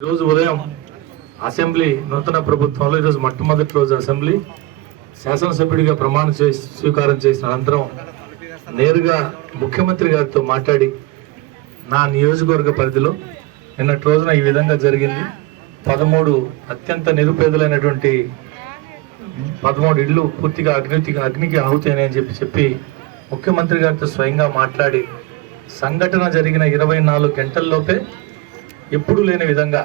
ఈరోజు ఉదయం అసెంబ్లీ నూతన ప్రభుత్వంలో ఈరోజు మొట్టమొదటి రోజు అసెంబ్లీ శాసనసభ్యుడిగా ప్రమాణ స్వీకారం చేసిన అనంతరం నేరుగా ముఖ్యమంత్రి గారితో మాట్లాడి నా నియోజకవర్గ పరిధిలో నిన్నటి రోజున ఈ విధంగా జరిగింది. 13 అత్యంత నిరుపేదలైనటువంటి 13 ఇళ్ళు పూర్తిగా అగ్నికి ఆహుతైనాయని చెప్పి ముఖ్యమంత్రి గారితో స్వయంగా మాట్లాడి సంఘటన జరిగిన 24 గంటల్లోపే ఎప్పుడు లేని విధంగా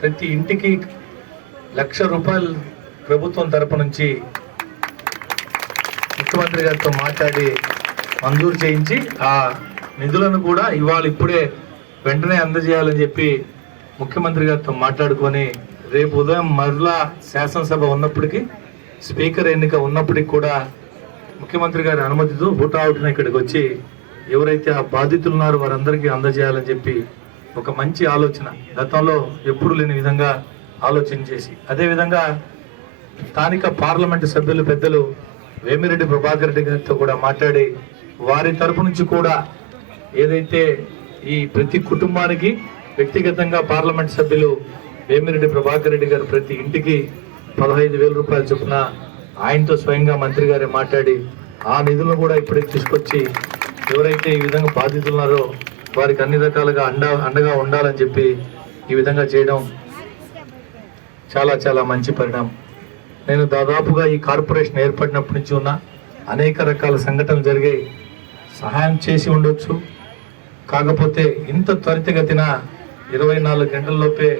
ప్రతి ఇంటికి ₹1,00,000 ప్రభుత్వం తరపు నుంచి ముఖ్యమంత్రి గారితో మాట్లాడి మంజూరు చేయించి ఆ నిధులను కూడా ఇప్పుడే వెంటనే అందజేయాలని చెప్పి ముఖ్యమంత్రి గారితో మాట్లాడుకొని రేపు ఉదయం మరలా శాసనసభ ఉన్నప్పటికీ స్పీకర్ ఎన్నిక ఉన్నప్పటికీ కూడా ముఖ్యమంత్రి గారి అనుమతితో హుటాహుటిన ఇక్కడికి వచ్చి ఎవరైతే ఆ బాధితులు ఉన్నారో వారందరికీ అందజేయాలని చెప్పి ఒక మంచి ఆలోచన గతంలో ఎప్పుడు లేని విధంగా ఆలోచన చేసి అదేవిధంగా స్థానిక పార్లమెంటు సభ్యులు పెద్దలు వేమిరెడ్డి ప్రభాకర్ రెడ్డి గారితో కూడా మాట్లాడి వారి తరపు నుంచి కూడా ఏదైతే ఈ ప్రతి కుటుంబానికి వ్యక్తిగతంగా పార్లమెంట్ సభ్యులు వేమిరెడ్డి ప్రభాకర్ రెడ్డి గారు ప్రతి ఇంటికి ₹15,000 చొప్పున ఆయనతో స్వయంగా మంత్రి గారే మాట్లాడి ఆ నిధులను కూడా ఇప్పుడే తీసుకొచ్చి ఎవరైతే ఈ విధంగా బాధితులు ఉన్నారో వారికి అన్ని రకాలుగా అండగా ఉండాలని చెప్పి ఈ విధంగా చేయడం చాలా చాలా మంచి పరిణామం. నేను దాదాపుగా ఈ కార్పొరేషన్ ఏర్పడినప్పటి నుంచి ఉన్న అనేక రకాల సంఘటనలు జరిగాయి. సహాయం చేసి ఉండొచ్చు, కాకపోతే ఇంత త్వరితగతిన 24 గంటల్లోపే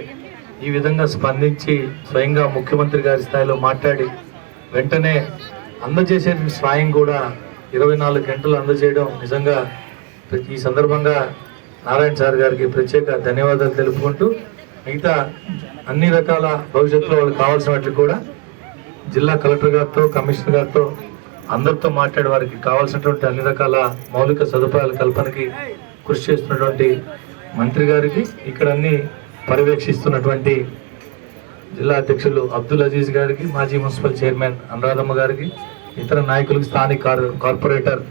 ఈ విధంగా స్పందించి స్వయంగా ముఖ్యమంత్రి గారి స్థాయిలో మాట్లాడి వెంటనే అందజేసే సాయం కూడా 24 గంటలు అందజేయడం నిజంగా ఈ సందర్భంగా నారాయణ సార్ గారికి ప్రత్యేక ధన్యవాదాలు తెలుపుకుంటూ మిగతా అన్ని రకాల భవిష్యత్తులో వాళ్ళకి కావాల్సిన వాటికి కూడా జిల్లా కలెక్టర్ గారితో కమిషనర్ గారితో అందరితో మాట్లాడే వారికి కావాల్సినటువంటి అన్ని రకాల మౌలిక సదుపాయాల కల్పనకి కృషి చేస్తున్నటువంటి మంత్రి గారికి ఇక్కడ అన్ని పర్యవేక్షిస్తున్నటువంటి జిల్లా అధ్యక్షులు అబ్దుల్ అజీజ్ గారికి మాజీ మున్సిపల్ చైర్మన్ అనురాధమ్మ గారికి ఇతర నాయకులకు స్థానిక కార్పొరేటర్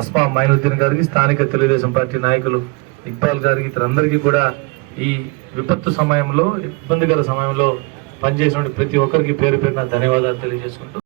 అస్మా మైనుద్దీన్ గారికి స్థానిక తెలుగుదేశం పార్టీ నాయకులు ఇక్బాల్ గారికి ఇతరందరికీ కూడా ఈ విపత్తు సమయంలో ఇబ్బందికర సమయంలో పనిచేసిన ప్రతి ఒక్కరికి పేరు పేరున ధన్యవాదాలు తెలియజేసుకుంటూ